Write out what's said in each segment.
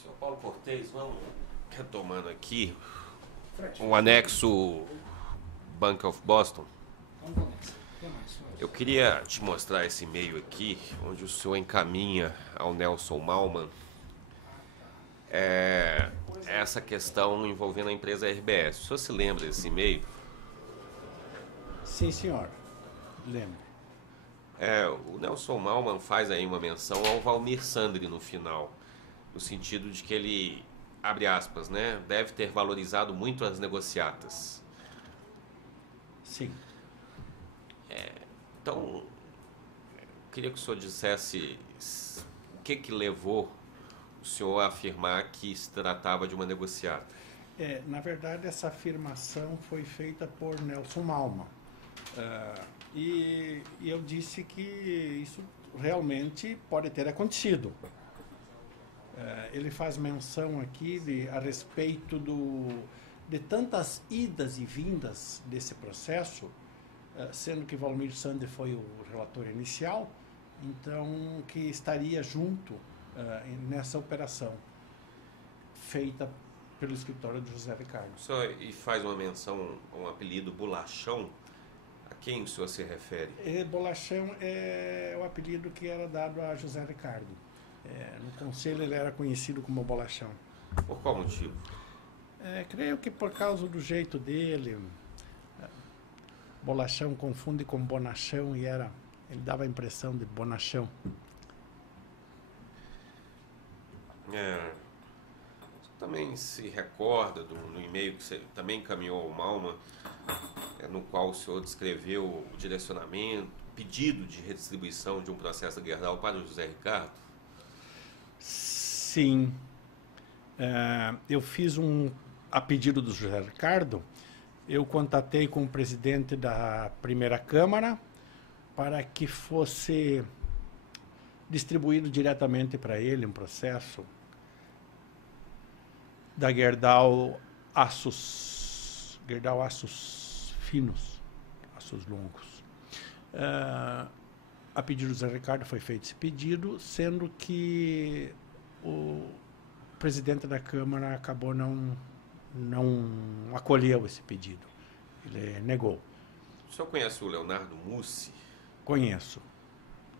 Senhor Paulo Cortez, vamos retomando aqui um anexo Bank of Boston. Eu queria te mostrar esse e-mail aqui, onde o senhor encaminha ao Nelson Malman essa questão envolvendo a empresa RBS. O senhor se lembra desse e-mail? Sim, senhor. Lembro. O Nelson Malman faz aí uma menção ao Valmir Sandri no final, no sentido de que ele, abre aspas, né, deve ter valorizado muito as negociatas. Sim. Então, eu queria que o senhor dissesse o que levou o senhor a afirmar que se tratava de uma negociata. Na verdade, essa afirmação foi feita por Nelson Malman. E eu disse que isso realmente pode ter acontecido. Ele faz menção aqui a respeito de tantas idas e vindas desse processo, sendo que Valmir Sandri foi o relator inicial, então que estaria junto nessa operação feita pelo escritório de José Ricardo. O senhor faz uma menção a um apelido Bolachão. A quem o senhor se refere? Bolachão é o apelido que era dado a José Ricardo. No conselho ele era conhecido como Bolachão. Por qual motivo? Creio que por causa do jeito dele. Bolachão confunde com bonachão e ele dava a impressão de bonachão. Você também se recorda no e-mail que você também encaminhou ao Malman, no qual o senhor descreveu o direcionamento, pedido de redistribuição de um processo da Gerdau para o José Ricardo? Sim. Eu fiz a pedido do José Ricardo, eu contatei com o presidente da primeira Câmara para que fosse distribuído diretamente para ele um processo da Gerdau Aços Finos, Aços Longos. A pedido do José Ricardo foi feito esse pedido, sendo que o presidente da Câmara acabou não acolheu esse pedido. Ele negou. O senhor conhece o Leonardo Mussi? Conheço.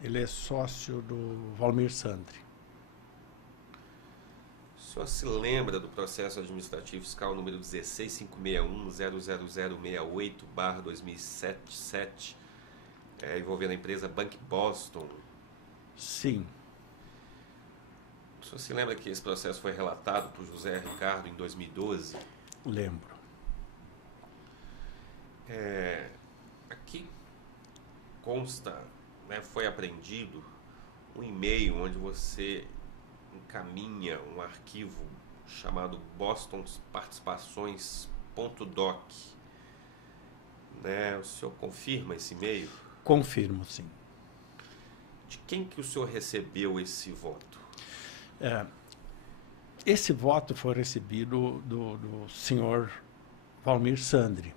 Ele é sócio do Valmir Sandri. O senhor se lembra do processo administrativo fiscal número 16561-00068/2007, envolvendo a empresa Bank Boston? Sim. O senhor se lembra que esse processo foi relatado por José Ricardo em 2012? Lembro. Aqui consta, né, foi apreendido um e-mail onde você encaminha um arquivo chamado bostonparticipações.doc. Né? O senhor confirma esse e-mail? Confirmo, sim. De quem que o senhor recebeu esse voto? Esse voto foi recebido do senhor Valmir Sandri.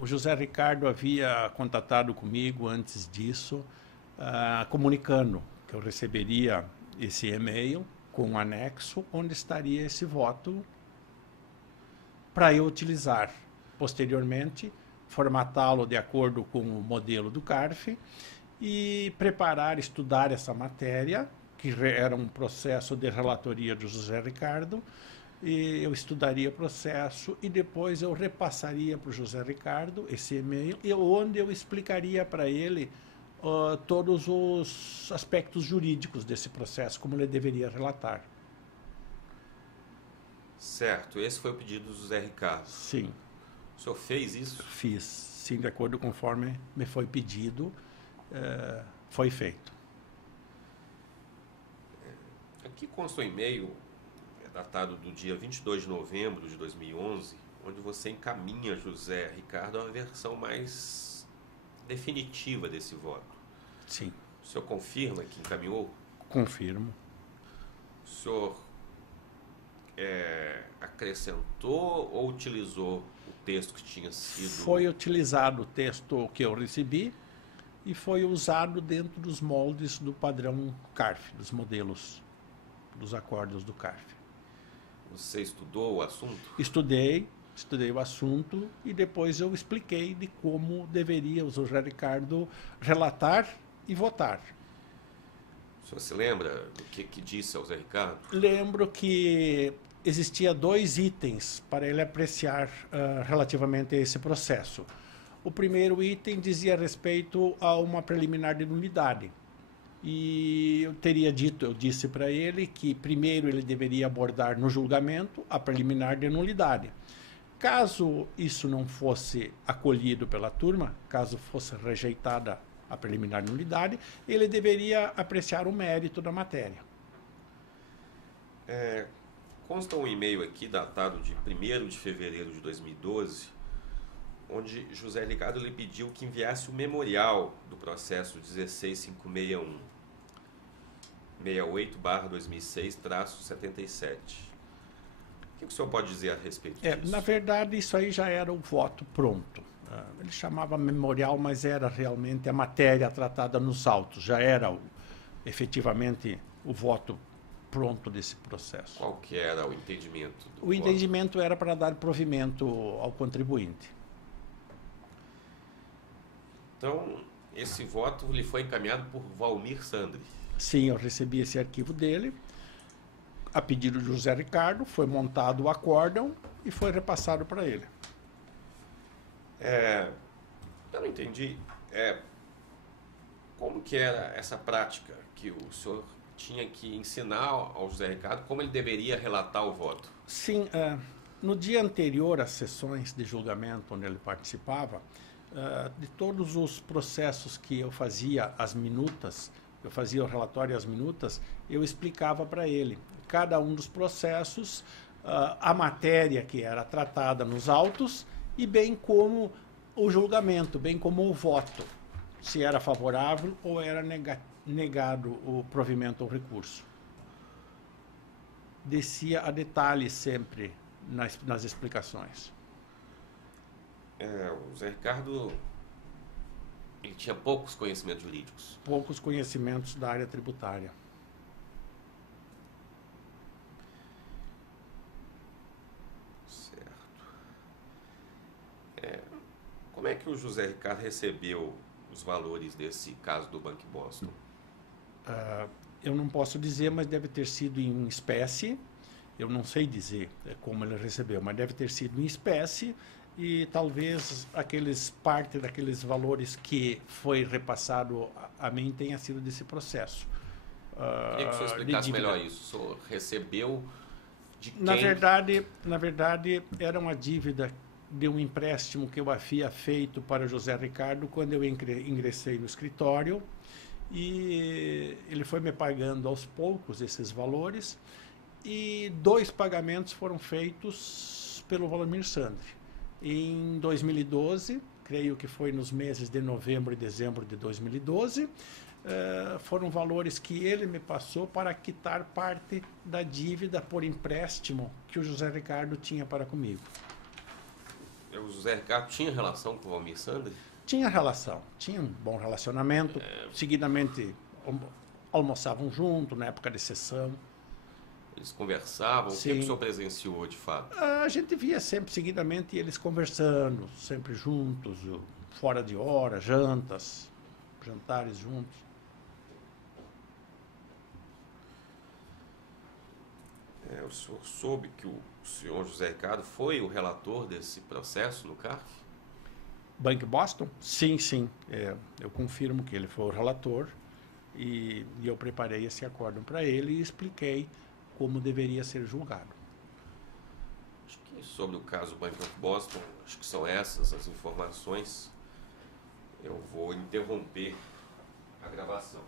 O José Ricardo havia contatado comigo antes disso, comunicando que eu receberia esse e-mail com um anexo onde estaria esse voto para eu utilizar. Posteriormente, formatá-lo de acordo com o modelo do CARF e preparar, estudar essa matéria, que era um processo de relatoria do José Ricardo, e eu estudaria o processo e depois eu repassaria para o José Ricardo esse e-mail, onde eu explicaria para ele todos os aspectos jurídicos desse processo, como ele deveria relatar. Certo, esse foi o pedido do José Ricardo. Sim. O senhor fez isso? Fiz, sim, de acordo conforme me foi pedido, foi feito. Aqui consta um e-mail datado do dia 22 de novembro de 2011, onde você encaminha, José Ricardo, a versão mais definitiva desse voto. Sim. O senhor confirma que encaminhou? Confirmo. O senhor acrescentou ou utilizou o texto que tinha sido... Foi utilizado o texto que eu recebi e foi usado dentro dos moldes do padrão CARF, dos modelos. dos acordos do CARF. Você estudou o assunto? Estudei o assunto e depois eu expliquei de como deveria o José Ricardo relatar e votar. O senhor se lembra do que disse ao Zé Ricardo? Lembro que existia 2 itens para ele apreciar relativamente a esse processo. O primeiro item dizia respeito a uma preliminar de nulidade. E eu disse para ele que primeiro ele deveria abordar no julgamento a preliminar de nulidade. Caso isso não fosse acolhido pela turma, caso fosse rejeitada a preliminar de nulidade, ele deveria apreciar o mérito da matéria. Consta um e-mail aqui datado de 1º de fevereiro de 2012, onde José Ricardo lhe pediu que enviasse o memorial do processo 16561, 68/2006-77. O que o senhor pode dizer a respeito disso? Na verdade, isso aí já era o voto pronto. Ele chamava memorial, mas era realmente a matéria tratada nos autos. Já era efetivamente o voto pronto desse processo. Qual que era o entendimento? O entendimento era para dar provimento ao contribuinte. Então, esse voto lhe foi encaminhado por Valmir Sandri. Sim, eu recebi esse arquivo dele. A pedido de José Ricardo, foi montado o acórdão e foi repassado para ele. Eu não entendi. Como que era essa prática que o senhor tinha que ensinar ao José Ricardo como ele deveria relatar o voto? Sim, no dia anterior às sessões de julgamento onde ele participava, de todos os processos que eu fazia as minutas, eu fazia o relatório e as minutas, eu explicava para ele cada um dos processos, a matéria que era tratada nos autos e bem como o julgamento, bem como o voto, se era favorável ou era negado o provimento ao recurso. Descia a detalhe sempre nas explicações. O Zé Ricardo, ele tinha poucos conhecimentos jurídicos. Poucos conhecimentos da área tributária. Certo. Como é que o José Ricardo recebeu os valores desse caso do Banco Boston? Eu não posso dizer, mas deve ter sido em espécie. Eu não sei dizer como ele recebeu, mas deve ter sido em espécie e talvez parte daqueles valores que foi repassado a mim tenha sido desse processo. Queria que o senhor explicasse melhor isso. O senhor recebeu de quem? Na verdade, era uma dívida de um empréstimo que eu havia feito para José Ricardo quando eu ingressei no escritório e ele foi me pagando aos poucos esses valores e 2 pagamentos foram feitos pelo Valmir Sandri. Em 2012, creio que foi nos meses de novembro e dezembro de 2012, foram valores que ele me passou para quitar parte da dívida por empréstimo que o José Ricardo tinha para comigo. O José Ricardo tinha relação com o Valmir Sandri? Tinha relação, tinha um bom relacionamento. Seguidamente almoçavam junto na época de sessão. Eles conversavam? Sim. O que o senhor presenciou de fato? A gente via sempre, seguidamente, eles conversando, sempre juntos, fora de hora, jantares juntos. O senhor soube que o senhor José Ricardo foi o relator desse processo no CARF? Banco Boston? Sim. Eu confirmo que ele foi o relator e eu preparei esse acórdão para ele e expliquei como deveria ser julgado. Acho que sobre o caso Bank of Boston, acho que são essas as informações. Eu vou interromper a gravação.